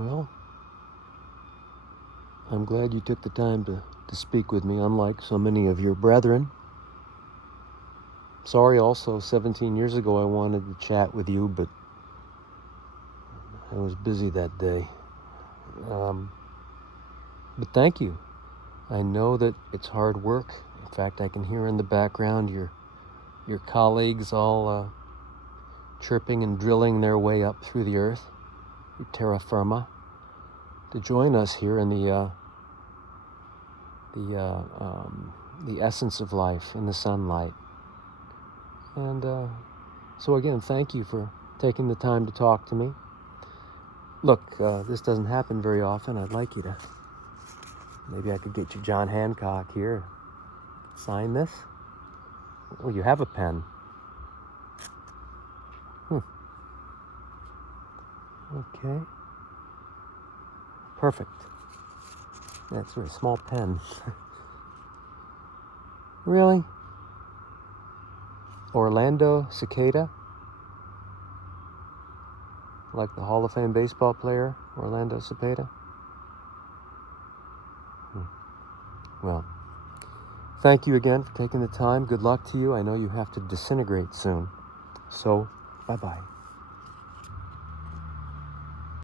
Well, I'm glad you took the time to speak with me, unlike so many of your brethren. Sorry also, 17 years ago I wanted to chat with you, but I was busy that day. But thank you. I know that it's hard work. In fact, I can hear in the background your colleagues all chirping and drilling their way up through the earth, through terra firma, to join us here in the essence of life, in the sunlight. And so again, thank you for taking the time to talk to me. Look, this doesn't happen very often. I'd like you to, maybe I could get you John Hancock here. Sign this? Oh, you have a pen. Okay. Perfect. That's a very small pen. Really? Orlando Cicada? Like the Hall of Fame baseball player, Orlando Cepeda? Well, thank you again for taking the time. Good luck to you. I know you have to disintegrate soon. So, bye-bye.